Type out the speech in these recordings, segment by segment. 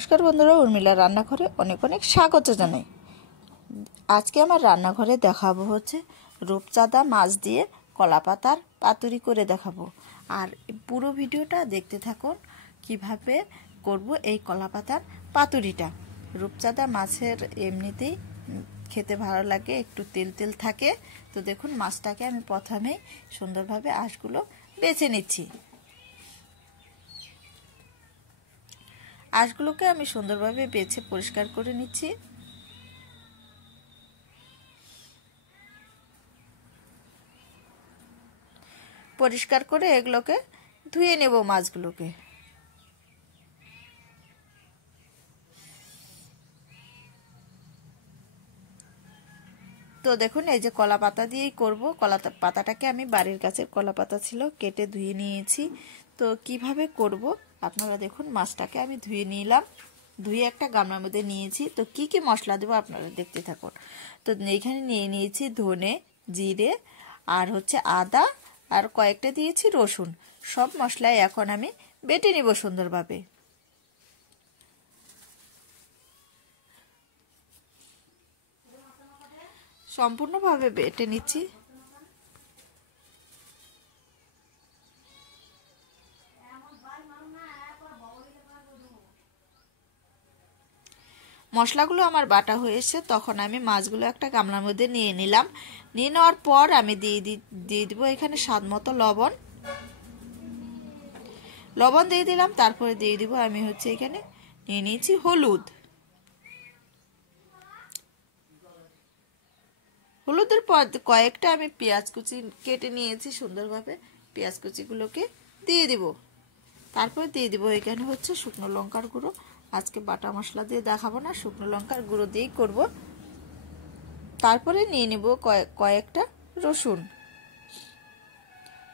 নমস্কার বন্ধুরা, উর্মিলা রান্নাঘরে অনেক অনেক স্বাগত জানাই। আজকে আমার রান্নাঘরে দেখাবো হচ্ছে রূপচাঁদা মাছ দিয়ে কলা পাতার পাতুরি করে দেখাবো। আর পুরো ভিডিওটা দেখতে থাকুন কিভাবে করব এই কলা পাতার পাতুরিটা। রূপচাঁদা মাছের এমনিতেই খেতে ভালো লাগে, একটু তেল তেল থাকে। তো দেখুন, মাছটাকে আমি প্রথমেই সুন্দরভাবে আঁশগুলো বেছে নিচ্ছি। আঁশগুলোকে আমি সুন্দরভাবে বেছে পরিষ্কার করে নিচ্ছি। পরিষ্কার করে এগুলোকে ধুয়ে নেব মাছগুলোকে। তো দেখুন, এই যে কলা পাতা দিয়েই করব। কলা পাতাটাকে আমি বাড়ির গাছের কলা পাতা ছিল, কেটে ধুয়ে নিয়েছি। তো কিভাবে করব আপনারা দেখুন। মাছটাকে আমি ধুয়ে নিলাম, ধুয়ে একটা গামলার মধ্যে নিয়েছি। তো কি কি মশলা দেবো আপনারা দেখতে থাকুন। তো এখানে নিয়ে নিয়েছি ধনে, জিরে, আর হচ্ছে আদা, আর কয়েকটা দিয়েছি রসুন। সব মশলাই এখন আমি বেটে নিব সুন্দরভাবে। সম্পূর্ণভাবে বেটে নিচ্ছি। মশলাগুলো আমার বাটা হয়েছে, তখন আমি মাছগুলো একটা গামলার মধ্যে নিয়ে নিলাম। নিয়ে নেওয়ার পর আমি দিয়ে দিব এখানে স্বাদ মতো লবণ। লবণ দিয়ে দিলাম। তারপরে দিয়ে দিব আমি হচ্ছে এখানে নিয়ে নিয়েছি হলুদ। হলুদের পর কয়েকটা আমি পেঁয়াজ কুচি কেটে নিয়েছি সুন্দরভাবে। পেঁয়াজ কুচিগুলোকে দিয়ে দিব। তারপরে দিয়ে দিব এখানে হচ্ছে শুকনো লঙ্কার গুঁড়ো। আজকে বাটা মশলা দিয়ে দেখাবো না, শুকনো লঙ্কার গুঁড়ো দিয়েই করব। তারপরে নিয়ে নেব কয়েকটা রসুন।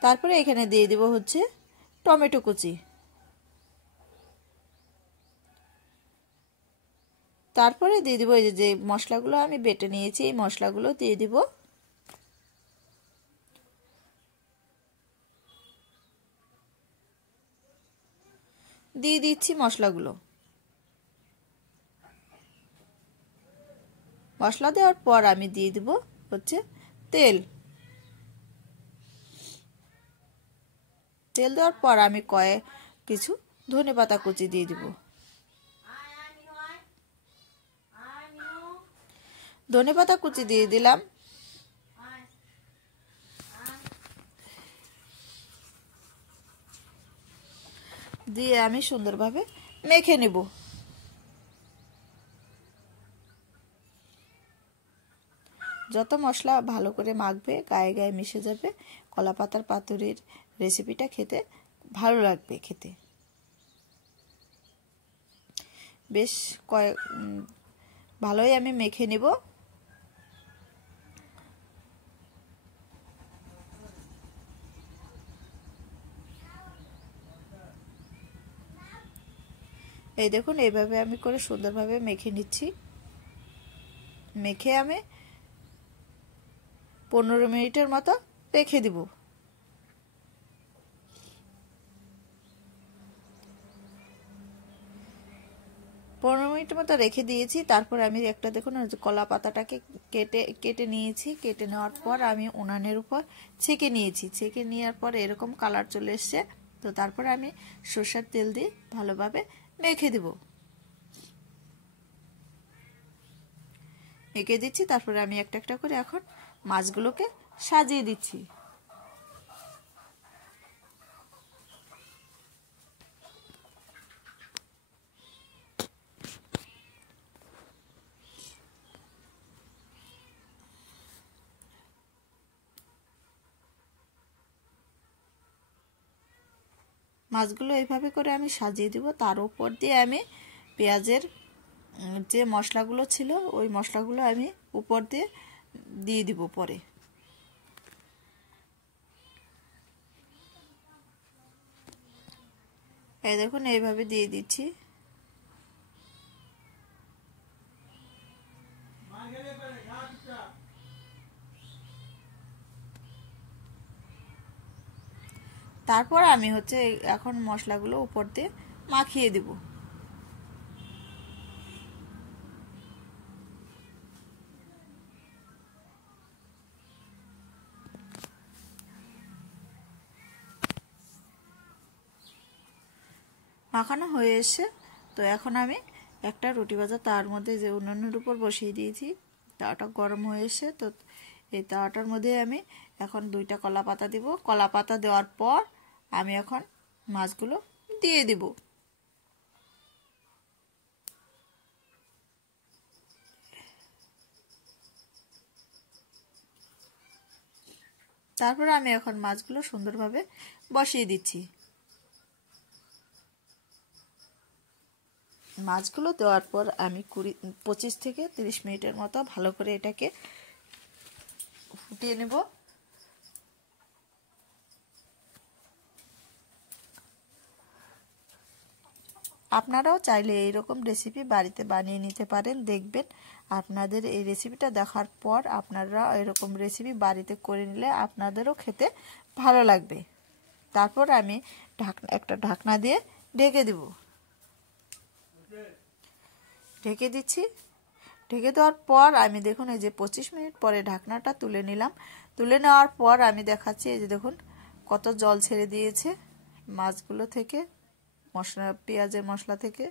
তারপরে এখানে দিয়ে দিব হচ্ছে টমেটো কুচি। তারপরে দিয়ে দিব এই যে মশলাগুলো আমি বেটে নিয়েছি, এই মশলাগুলো দিয়ে দিব। দিয়ে দিচ্ছি মশলাগুলো। মশলা দেওয়ার পর আমি দিয়ে দিব হচ্ছে তেল। তেল দেওয়ার পর আমি কিছু ধনেপাতা কুচি দিয়ে দিব। ধনেপাতা কুচি দিয়ে দিলাম। দিয়ে আমি সুন্দরভাবে মেখে নেব। যত মশলা ভালো করে মাখবে, গায়ে গায়ে মিশে যাবে, কলা পাতার পাতুরির রেসিপিটা খেতে ভালো লাগবে। খেতে বেশ ভালোই আমি মেখে নেব। এই দেখুন, এইভাবে আমি করে সুন্দরভাবে মেখে নিচ্ছি। মেখে আমি 15 মিনিটের মতো রেখে দিব। 15 মিনিটের মতো রেখে দিয়েছি। তারপর আমি একটা দেখুন কলা পাতাটাকে কেটে নিয়েছি। কেটে নেওয়ার পর আমি উনানের উপর ছেঁকে নিয়েছি। ছেঁকে নেওয়ার পর এরকম কালার চলে এসছে। তো তারপরে আমি সরষের তেল দিয়ে ভালোভাবে মেখে দিব। মেখে দিচ্ছি। তারপরে আমি একটা একটা করে এখন মাছগুলোকে সাজিয়ে দিচ্ছি। মাছগুলো এইভাবে করে আমি সাজিয়ে দিব। তার উপর দিয়ে আমি পেঁয়াজের যে মশলাগুলো ছিল ওই মশলাগুলো আমি উপর দিয়ে দিব পরে। এই দেখুন, এইভাবে দিয়ে দিচ্ছি। তারপর আমি হচ্ছে এখন মশলাগুলো উপর দিয়ে মাখিয়ে দিব। মাখানো হয়ে এসে, তো এখন আমি একটা রুটি ভাজা তার মধ্যে যে উনুনের উপর বসিয়ে দিয়েছি, তাওয়াটা গরম হয়ে এসে, তো এই তাওয়াটার মধ্যে আমি এখন 2টা কলা পাতা দিব। কলা পাতা দেওয়ার পর আমি এখন মাছগুলো দিয়ে দিব। তারপরে আমি এখন মাছগুলো সুন্দরভাবে বসিয়ে দিচ্ছি। মাছগুলো দেওয়ার পর আমি 25 থেকে 30 মিনিটের মতো ভালো করে এটাকে ফুটিয়ে নেব। আপনারাও চাইলে এইরকম রেসিপি বাড়িতে বানিয়ে নিতে পারেন। দেখবেন আপনাদের এই রেসিপিটা দেখার পর আপনারা এরকম রেসিপি বাড়িতে করে নিলে আপনাদেরও খেতে ভালো লাগবে। তারপর আমি একটা ঢাকনা দিয়ে ঢেকে দেব। ঢেকে দিচ্ছি। ঢেকে দেওয়ার পর আমি দেখুন এই যে 25 মিনিট পরে ঢাকনাটা তুলে নিলাম। তুলে নেওয়ার পর আমি দেখাচ্ছি, এই যে দেখুন কত জল ছেড়ে দিয়েছে মাছগুলো থেকে, মশলা পেঁয়াজের মশলা থেকে।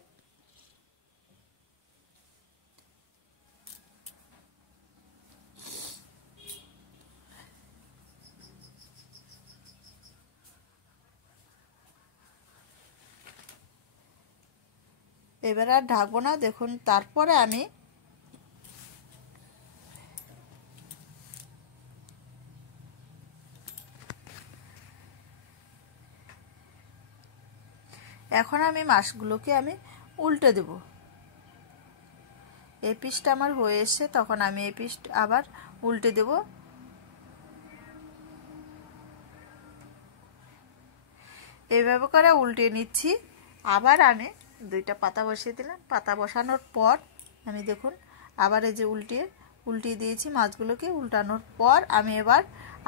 এবার আর ঢাকবো না। দেখুন তারপরে আমি এখন মাছগুলোকে আমি উল্টে দেব। এই পিসটা আমার হয়ে এসে, তখন আমি এই পিসটা আবার উল্টে দেব। এইভাবে করে উল্টে নিচ্ছি। আবার আমি 2টা পাতা বসিয়ে দিলাম। পাতা বসানোর পর আমি দেখুন আবার এই যে উল্টিয়ে দিয়েছি মাছগুলোকে। উল্টানোর পর আমি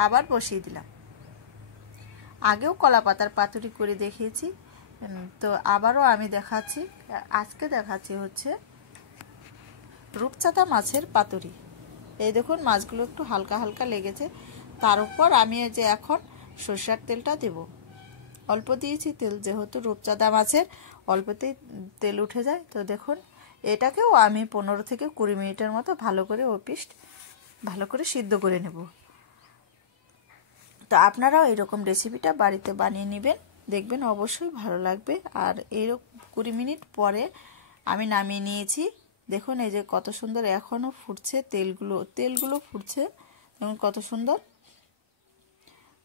আবার বসিয়ে দিলাম। আগেও কলা পাতার পাতুরি করে দেখিয়েছি, তো আবারও আমি দেখাচ্ছি। আজকে দেখাচ্ছি হচ্ছে রূপচাঁদা মাছের পাতুরি। এই দেখুন মাছগুলো একটু হালকা হালকা লেগেছে। তার উপর আমি এই যে এখন সরষের তেলটা দেব। অল্প দিয়েছি তেল, যেহেতু রূপচাঁদা মাছের অল্পতেই তেল উঠে যায়। তো দেখুন এটাকেও আমি 15 থেকে 20 মিনিটের মতো ভালো করে সিদ্ধ করে নেব। তো আপনারাও এরকম রেসিপিটা বাড়িতে বানিয়ে নেবেন, দেখবেন অবশ্যই ভালো লাগবে। আর এরকম 20 মিনিট পরে আমি নামিয়ে নিয়েছি। দেখুন এই যে কত সুন্দর এখনও ফুটছে, তেলগুলো ফুটছে, দেখুন কত সুন্দর।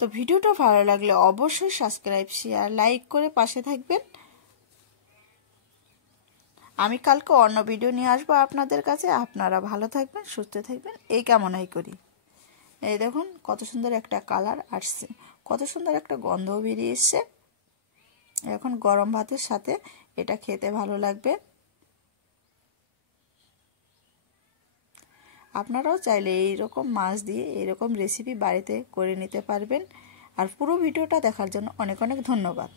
তো ভিডিওটা ভালো লাগলে অবশ্যই সাবস্ক্রাইব, শেয়ার, লাইক করে পাশে থাকবেন। আমি কালকে অন্য ভিডিও নিয়ে আসবো আপনাদের কাছে। আপনারা ভালো থাকবেন, সুস্থ থাকবেন, এই কামনাই করি। এই দেখুন কত সুন্দর একটা কালার আসছে, কত সুন্দর একটা গন্ধও বেরিয়ে এসছে। এখন গরম ভাতের সাথে এটা খেতে ভালো লাগবে। আপনারাও চাইলে এইরকম মাছ দিয়ে এইরকম রেসিপি বাড়িতে করে নিতে পারবেন। আর পুরো ভিডিওটা দেখার জন্য অনেক অনেক ধন্যবাদ।